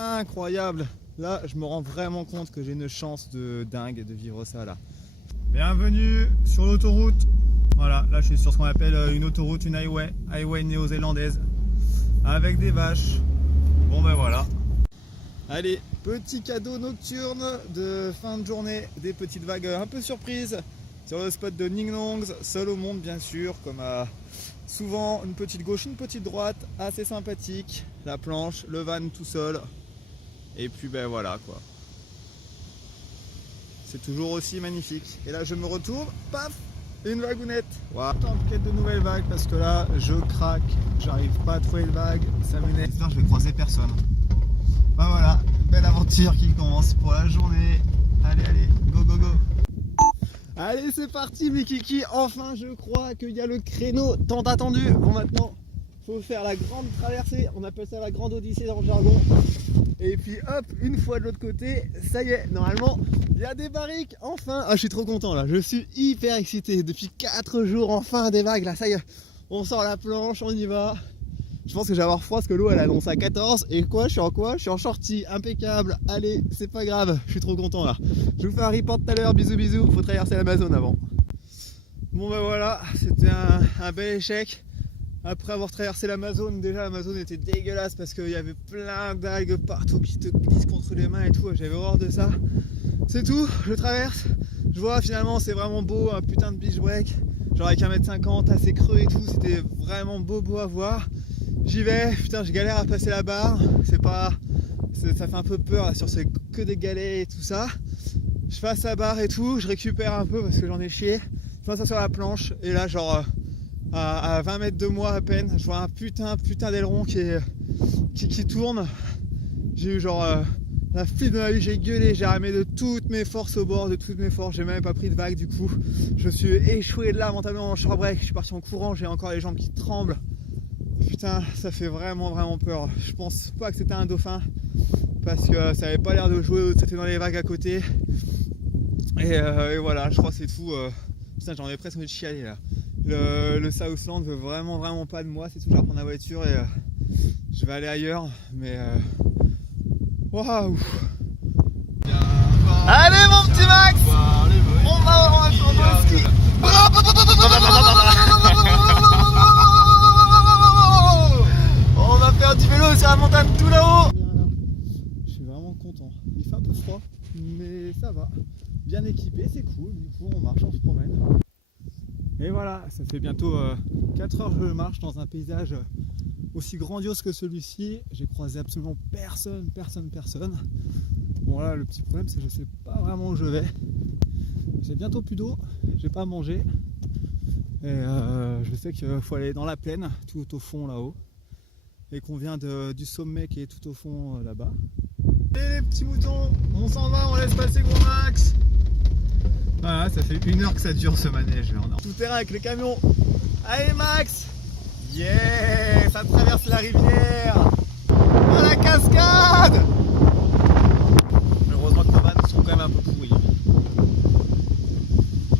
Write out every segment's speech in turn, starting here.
incroyable. Là, je me rends vraiment compte que j'ai une chance de dingue de vivre ça là. Bienvenue sur l'autoroute. Voilà, là je suis sur ce qu'on appelle une autoroute, une highway néo-zélandaise avec des vaches. Bon ben voilà. Allez, petit cadeau nocturne de fin de journée, des petites vagues un peu surprises sur le spot de Ning Nongs, seul au monde bien sûr, comme souvent une petite gauche, une petite droite, assez sympathique, la planche, le van tout seul, et puis ben voilà quoi. C'est toujours aussi magnifique. Et là je me retourne, paf, une vagounette. Wow. En quête de nouvelles vagues parce que là je craque, j'arrive pas à trouver de vagues, ça m'énerve. J'espère que je vais croiser personne. Ben voilà, une belle aventure qui commence pour la journée. Allez, allez, go, go, go. Allez, c'est parti mes kikis. Enfin, je crois qu'il y a le créneau tant attendu. Bon, maintenant, faut faire la grande traversée. On appelle ça la grande odyssée dans le jargon. Et puis hop, une fois de l'autre côté, ça y est, normalement, il y a des barriques. Enfin, ah, je suis trop content là. Je suis hyper excité. Depuis 4 jours, enfin des vagues là. Ça y est, on sort la planche, on y va. Je pense que je vais avoir froid parce que l'eau elle annonce à 14. Et quoi, je suis en quoi? Je suis en shorty, impeccable. Allez, c'est pas grave, je suis trop content là. Je vous fais un report tout à l'heure, bisous bisous. Faut traverser l'Amazon avant. Bon bah voilà, c'était un bel échec. Après avoir traversé l'Amazon, déjà l'Amazon était dégueulasse parce qu'il y avait plein d'algues partout qui te glissent contre les mains et tout. J'avais horreur de ça. C'est tout, je traverse. Je vois finalement c'est vraiment beau, un putain de beach break. Genre avec 1m50, assez creux et tout, c'était vraiment beau à voir. J'y vais, putain je galère à passer la barre, ça fait un peu peur là, sur c'est que des galets et tout ça. Je passe la barre et tout, je récupère un peu parce que j'en ai chié. Je passe ça sur la planche et là genre à 20 mètres de moi à peine, je vois un putain d'aileron qui tourne. J'ai eu genre la flip de ma vie, j'ai gueulé, j'ai ramé de toutes mes forces au bord, de toutes mes forces, j'ai même pas pris de vague du coup. Je me suis échoué de là mentalement en short break, je suis parti en courant, j'ai encore les jambes qui tremblent. Putain, ça fait vraiment peur. Je pense pas que c'était un dauphin parce que ça avait pas l'air de jouer, c'était dans les vagues à côté. Et voilà, je crois que c'est tout. Putain, j'en ai presque envie de chialer là. Le Southland veut vraiment pas de moi, c'est tout. Je vais reprendre la voiture et je vais aller ailleurs. Mais waouh! Allez mon petit Max! On va faire le ski! On va faire du vélo sur la montagne tout là-haut. Je suis vraiment content. Il fait un peu froid, mais ça va. Bien équipé, c'est cool. Du coup, on marche, on se promène. Et voilà, ça fait bientôt 4 heures que je marche dans un paysage aussi grandiose que celui-ci. J'ai croisé absolument personne. Bon là, le petit problème, c'est que je sais pas vraiment où je vais. J'ai bientôt plus d'eau, j'ai pas à manger. Et je sais qu'il faut aller dans la plaine, tout au fond là-haut. Et qu'on vient du sommet qui est tout au fond là-bas. Et les petits moutons, on s'en va, on laisse passer gros Max. Voilà, ça fait 1 heure que ça dure ce manège. On est tout terrain avec le camion. Allez Max. Yeah, ça traverse la rivière. Oh la cascade. Heureusement que nos vannes sont quand même un peu pourries.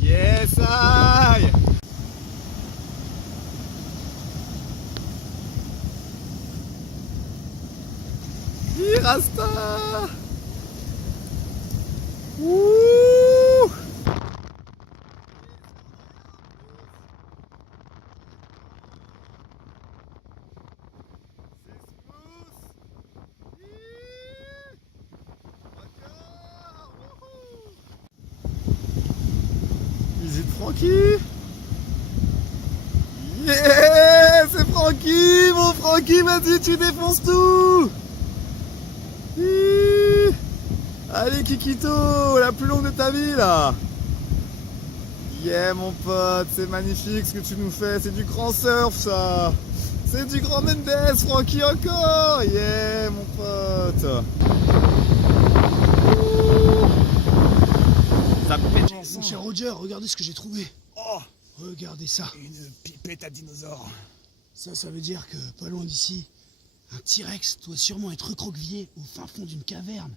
Yes aïe. Rasta. Ouh. Visite Francky. Yeah, c'est Francky, mon Francky, vas-y, tu défonces tout. Allez Kikito, la plus longue de ta vie là. Yeah mon pote, c'est magnifique ce que tu nous fais, c'est du grand surf ça. C'est du grand Mendes, Francky encore. Yeah mon pote. Ça pète. Mon cher Roger, regardez ce que j'ai trouvé. Oh, regardez ça. une pipette à dinosaure. Ça veut dire que pas loin d'ici, un T-Rex doit sûrement être recroquevillé au fin fond d'une caverne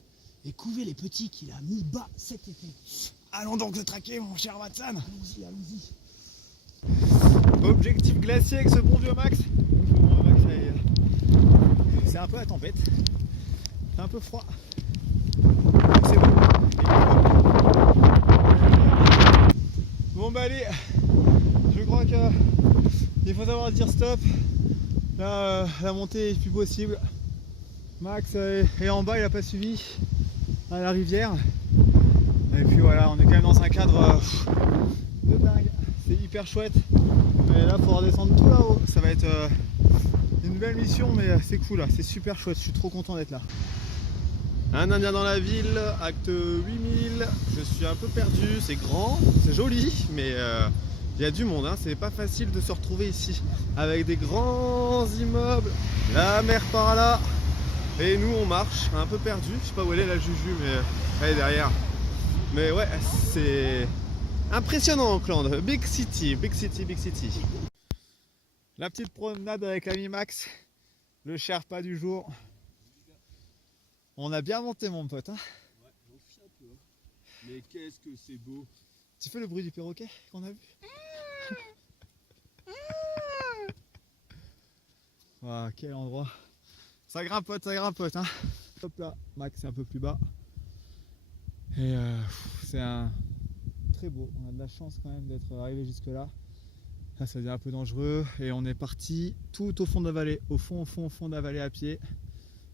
et couver les petits qu'il a mis bas cet été. Allons donc le traquer mon cher Watson. Allons-y. Objectif glacier avec ce bon vieux Max. C'est un peu la tempête. C'est un peu froid. C'est bon. Bon bah allez, je crois que il faut savoir dire stop. Là, la montée est plus possible. Max est en bas, il a pas suivi à la rivière. Et puis voilà, on est quand même dans un cadre de dingue. C'est hyper chouette. Mais là, il faudra descendre tout là-haut. Ça va être une belle mission, mais c'est cool là. C'est super chouette. Je suis trop content d'être là. Un Indien dans la ville, acte 8000. Je suis un peu perdu. C'est grand, c'est joli, mais il y a du monde. Hein. C'est pas facile de se retrouver ici avec des grands immeubles. La mer par là. Et nous, on marche un peu perdu. Je sais pas où elle est la Juju, mais elle est derrière. Mais ouais, c'est impressionnant Auckland, big city, big city, big city. La petite promenade avec l'ami Max, le Sherpa du jour. On a bien monté mon pote. Hein. Ouais, j'en suis un peu. Mais qu'est-ce que c'est beau. Tu fais le bruit du perroquet qu'on a vu? Wow, quel endroit. Ça grimpote, hein. Hop là, Max c'est un peu plus bas. Et c'est un très beau, on a de la chance quand même d'être arrivé jusque là. Là ça devient un peu dangereux et on est parti tout au fond de la vallée, au fond de la vallée à pied.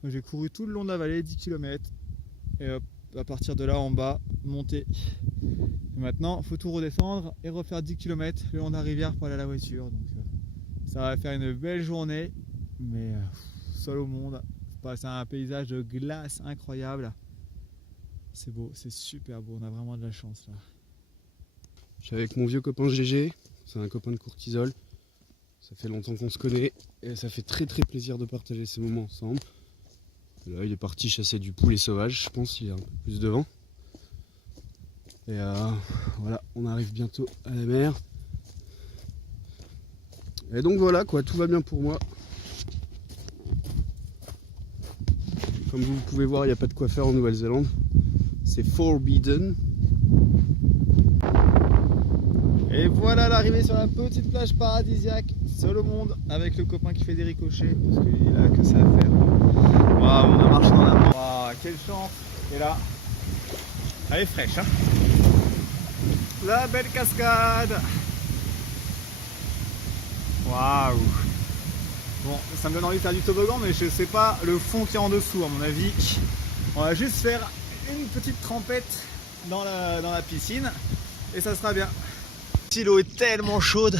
J'ai couru tout le long de la vallée, 10 km. Et hop, à partir de là en bas, monter. Et maintenant, il faut tout redescendre et refaire 10 km le long de la rivière pour aller à la voiture. Donc ça va faire une belle journée, mais seul au monde. C'est un paysage de glace incroyable. C'est beau, c'est super beau, on a vraiment de la chance là. Je suis avec mon vieux copain GG, c'est un copain de Courtisol. Ça fait longtemps qu'on se connaît et ça fait très plaisir de partager ces moments ensemble. Là il est parti chasser du poulet sauvage, je pense qu'il y a un peu plus de vent. Et voilà, on arrive bientôt à la mer. Et donc voilà quoi, tout va bien pour moi. Comme vous pouvez voir, il n'y a pas de quoi faire en Nouvelle-Zélande. C'est forbidden. Et voilà l'arrivée sur la petite plage paradisiaque, seul au monde, avec le copain qui fait des ricochets, parce qu'il a que ça à faire. Waouh, on a marché dans la mer. Waouh, quelle chance. Et là, elle est fraîche, hein. La belle cascade. Waouh. Bon, ça me donne envie de faire du toboggan, mais je sais pas le fond qu'il y a en dessous, à mon avis. On va juste faire une petite trempette dans la piscine et ça sera bien. L'eau est tellement chaude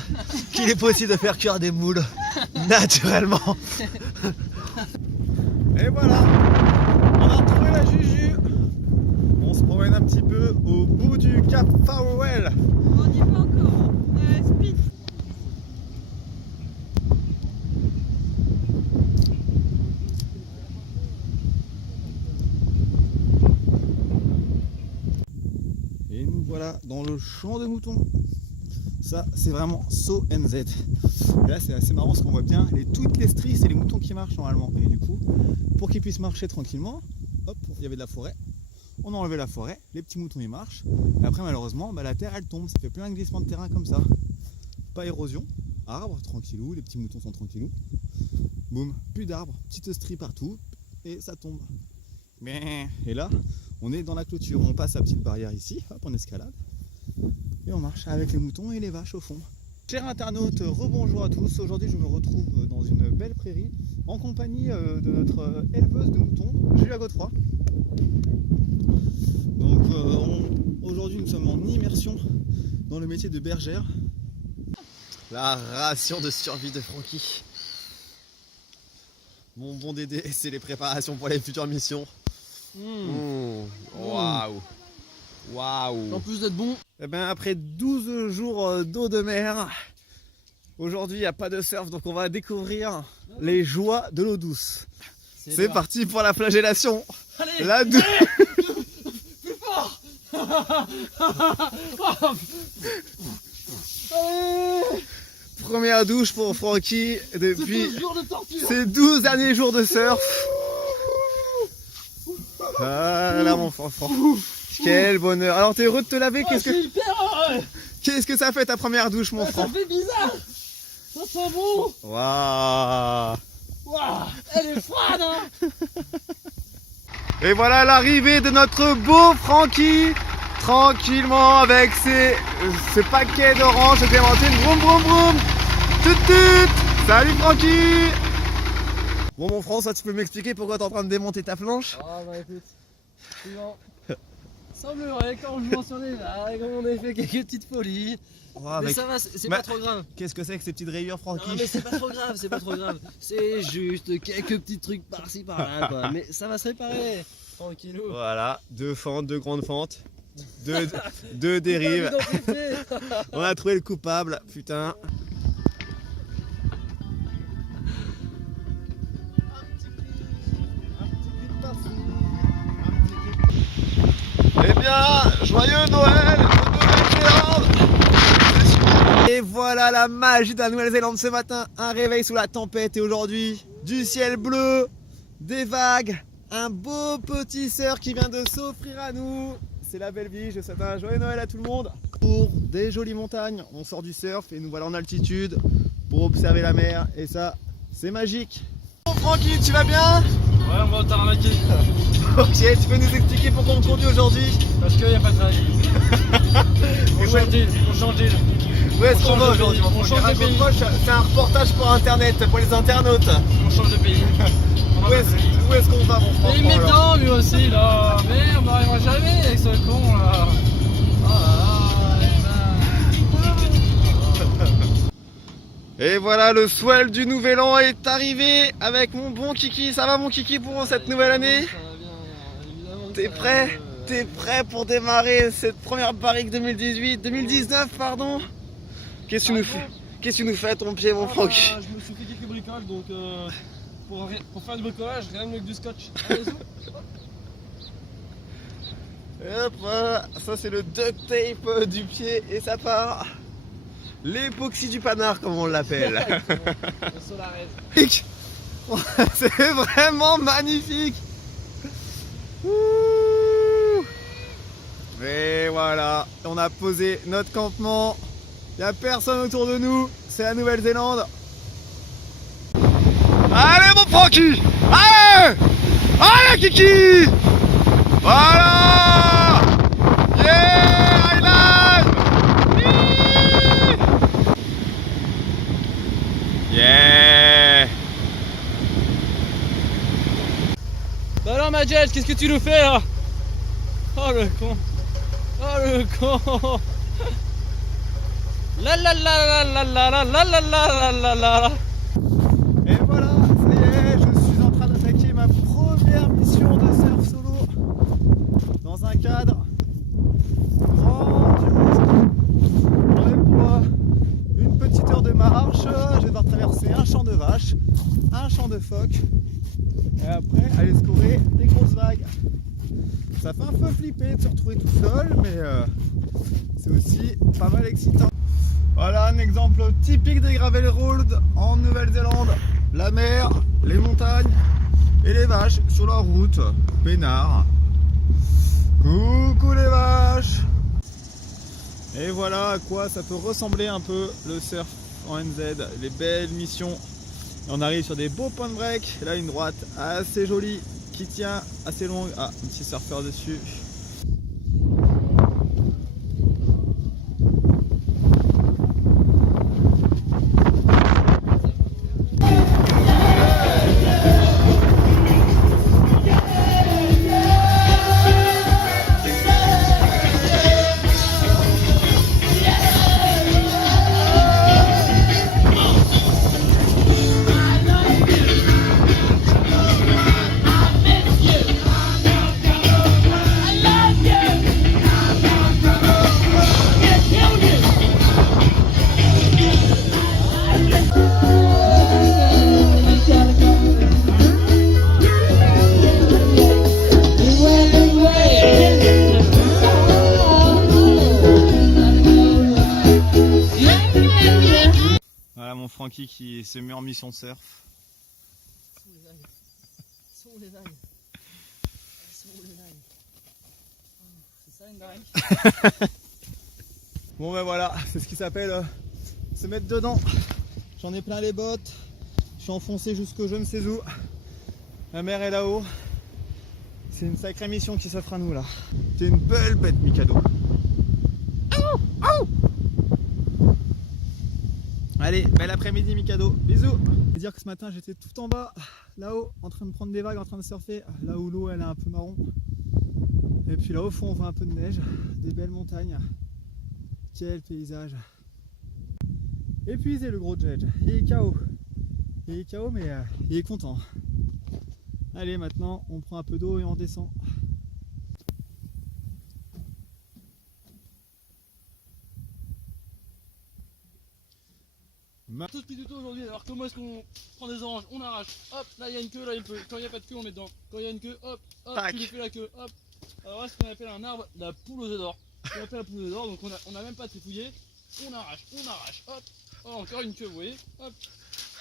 qu'il est possible de faire cuire des moules naturellement. Et voilà, on a retrouvé la Juju. On se promène un petit peu au bout du Cap Farewell. On n'y est pas encore. Speed. Et nous voilà dans le champ de moutons. Ça c'est vraiment So NZ. Et là c'est assez marrant parce qu'on voit bien toutes les stries, c'est les moutons qui marchent normalement. Et du coup, pour qu'ils puissent marcher tranquillement, hop, il y avait de la forêt. On a enlevé la forêt, les petits moutons ils marchent. Et après malheureusement, la terre elle tombe. Ça fait plein de glissements de terrain comme ça. Pas érosion, arbre tranquillou, les petits moutons sont tranquillous. Boum, plus d'arbres, petite strie partout et ça tombe. Et là, on est dans la clôture. On passe la petite barrière ici, hop, on escalade. Et on marche avec les moutons et les vaches au fond. Chers internautes, rebonjour à tous. Aujourd'hui je me retrouve dans une belle prairie en compagnie de notre éleveuse de moutons, Julia Godefroy. Donc aujourd'hui nous sommes en immersion dans le métier de bergère. La ration de survie de Francky. Mon bon Dédé, c'est les préparations pour les futures missions. Waouh. Waouh. En plus d'être bon. Et bien après 12 jours d'eau de mer, aujourd'hui il n'y a pas de surf, donc on va découvrir les joies de l'eau douce. C'est parti pour la flagellation. Allez, la douche. Plus fort. Première douche pour Francky depuis 12 jours de torture. ces 12 derniers jours de surf. Ah là mon Franck. Quel bonheur. Alors t'es heureux de te laver? Qu'est-ce que ça fait ta première douche mon Franck? Ça fait bizarre. Ça sent bon. Waouh. Waouh, elle est froide hein. Et voilà l'arrivée de notre beau Francky, tranquillement avec ce paquet d'oranges de clémentine. Vroom vroom vroom. Tut tut. Salut Francky. Bon mon François, tu peux m'expliquer pourquoi t'es en train de démonter ta planche? Ah bah écoute, suivant. Semblerait qu'en jouant sur les vagues, on a fait quelques petites folies. Oh, Mais avec... ça va, c'est Mais- pas trop grave. Qu'est-ce que c'est que ces petites rayures Francky? Non mais c'est pas trop grave, c'est pas trop grave. C'est juste quelques petits trucs par-ci par-là quoi. Mais ça va se réparer. Tranquillou. Voilà, 2 fentes, 2 grandes fentes, 2 dérives. On a trouvé le coupable, putain. Eh bien, joyeux Noël en Nouvelle-Zélande. Et voilà la magie de la Nouvelle-Zélande ce matin. Un réveil sous la tempête et aujourd'hui, du ciel bleu, des vagues, un beau petit surf qui vient de s'offrir à nous. C'est la belle vie, je souhaite un joyeux Noël à tout le monde. Pour des jolies montagnes, on sort du surf et nous voilà en altitude pour observer la mer et ça, c'est magique. Bon Francky, tu vas bien? Ouais, on va t'arnaquer. Ok, tu peux nous expliquer pourquoi on conduit aujourd'hui? Parce qu'il n'y a pas de règles. On change d'île, on change d'île. Où est-ce qu'on change va de aujourd'hui? pays, on change de pays. C'est un reportage pour internet, pour les internautes. On change de pays. Où est-ce qu'on va mon Mais il Franck? m'étend lui aussi là. Merde, on n'arrivera jamais avec ce con là. Oh là là, Et voilà, le swell du nouvel an est arrivé avec mon bon Kiki. Ça va mon Kiki pour cette nouvelle année? Ça va bien, évidemment. T'es prêt? T'es prêt pour démarrer cette première barrique 2019 pardon? Qu'est-ce que tu nous fais? Qu'est-ce que tu nous fais à ton pied mon Franck? Je me suis fait quelques bricoles donc pour faire du bricolage, rien de mieux que du scotch. Allez, zou. Et hop, voilà, ça c'est le duct tape du pied et ça part. L'époxy du panard comme on l'appelle. Le Solares. C'est vraiment magnifique. Ouh. Et voilà, on a posé notre campement. Il n'y a personne autour de nous, c'est la Nouvelle-Zélande. Allez mon Francky! Allez! Allez Kiki! Voilà! Yeah! Highlight! Yeah! Bah alors ma Jet, qu'est-ce que tu nous fais là? Oh le con. Oh le con. La la la la la la la la la la la. Et voilà, ça y est, je suis en train d'attaquer ma première mission de surf solo dans un cadre grandiose. J'en ai pour une petite heure de marche, je vais devoir traverser un champ de vaches, un champ de phoques et après aller scorer des grosses vagues. Ça fait un peu flipper de se retrouver tout seul, mais c'est aussi pas mal excitant. Voilà un exemple typique des gravel roads en Nouvelle-Zélande. La mer, les montagnes et les vaches sur leur route. Peinard. Coucou les vaches. Et voilà à quoi ça peut ressembler un peu le surf en NZ. Les belles missions. Et on arrive sur des beaux point break. Et là une droite assez jolie qui tient assez longue. Ah, un petit surfeur dessus. Voilà mon Francky qui se met en mission surf. Sous les vagues. Sous les vagues. C'est ça une vague? Bon ben voilà, c'est ce qui s'appelle se mettre dedans. J'en ai plein les bottes, je suis enfoncé jusqu'au je ne sais où. La mer est là-haut. C'est une sacrée mission qui s'offre à nous là. T'es une belle bête, Mikado. Allez, bel après-midi, Mikado. Bisous. Je veux dire que ce matin j'étais tout en bas, là-haut, en train de prendre des vagues, en train de surfer. Là où l'eau elle est un peu marron. Et puis là au fond on voit un peu de neige, des belles montagnes. Quel paysage. Épuisé le gros Jedge. Il est KO. Il est KO mais il est content. Allez, maintenant on prend un peu d'eau et on descend. Tout ce tuto aujourd'hui, alors comment est-ce qu'on prend des oranges, on arrache, hop, là il y a une queue, là il y a une queue, quand il n'y a pas de queue on met dedans, quand il y a une queue, hop, Tac. tu lui fais la queue, hop. Alors là ce qu'on appelle un arbre, la poule aux œufs d'or. Ce qu'on appelle la poule aux œufs d'or, donc on a même pas trifouillé, on arrache, hop, oh, encore une queue, vous voyez, hop.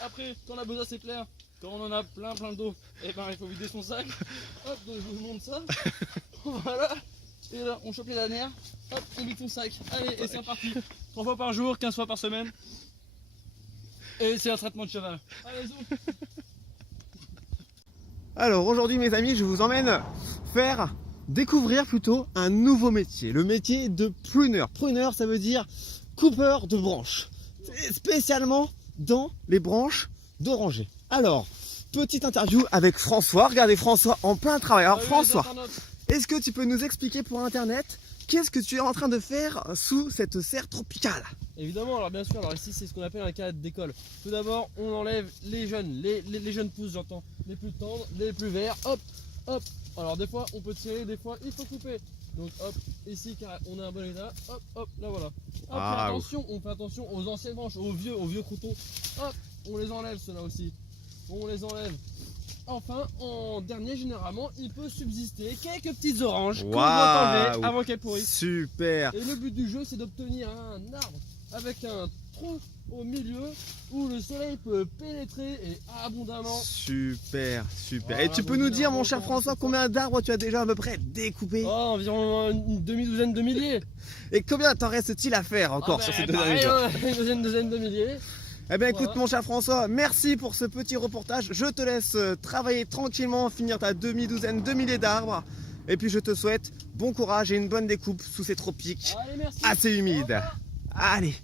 Après, quand la besace est claire, quand on en a plein d'eau, et ben il faut vider son sac, hop, donc je vous montre ça, voilà. Et là on chope les lanières, hop, on vide son sac, allez, et c'est reparti, 3 fois par jour, 15 fois par semaine. Et c'est un traitement de cheval. Allez, zoom. Alors aujourd'hui mes amis, je vous emmène découvrir plutôt un nouveau métier, le métier de pruner. Pruner, ça veut dire coupeur de branches, spécialement dans les branches d'oranger. Alors, petite interview avec François. Regardez François en plein travail. Alors François, est-ce que tu peux nous expliquer pour internet qu'est-ce que tu es en train de faire sous cette serre tropicale? Évidemment, alors bien sûr, alors ici c'est ce qu'on appelle un cadre d'école. Tout d'abord, on enlève les jeunes, les jeunes pousses, j'entends, les plus tendres, les plus verts, hop, hop. Alors des fois on peut tirer, des fois il faut couper. Donc hop, ici on a un bon état, hop, hop, là voilà. Après attention, on fait attention aux anciennes branches, aux vieux croutons. Hop, on les enlève ceux-là aussi. On les enlève. Enfin, en dernier, généralement, il peut subsister quelques petites oranges qu'on doit enlever avant qu'elles pourrissent. Super. Et le but du jeu, c'est d'obtenir un arbre avec un trou au milieu où le soleil peut pénétrer et abondamment. Super, super. Voilà, et tu peux nous dire, mon cher François, combien d'arbres tu as déjà à peu près découpé? Oh, environ une demi-douzaine de milliers. Et combien t'en reste-t-il à faire encore sur ces 2 derniers jours? Une douzaine de milliers. Eh bien écoute Voilà. mon cher François, merci pour ce petit reportage. Je te laisse travailler tranquillement, finir ta demi-douzaine de milliers d'arbres. Et puis je te souhaite bon courage et une bonne découpe sous ces tropiques Allez, merci. assez humides. Allez.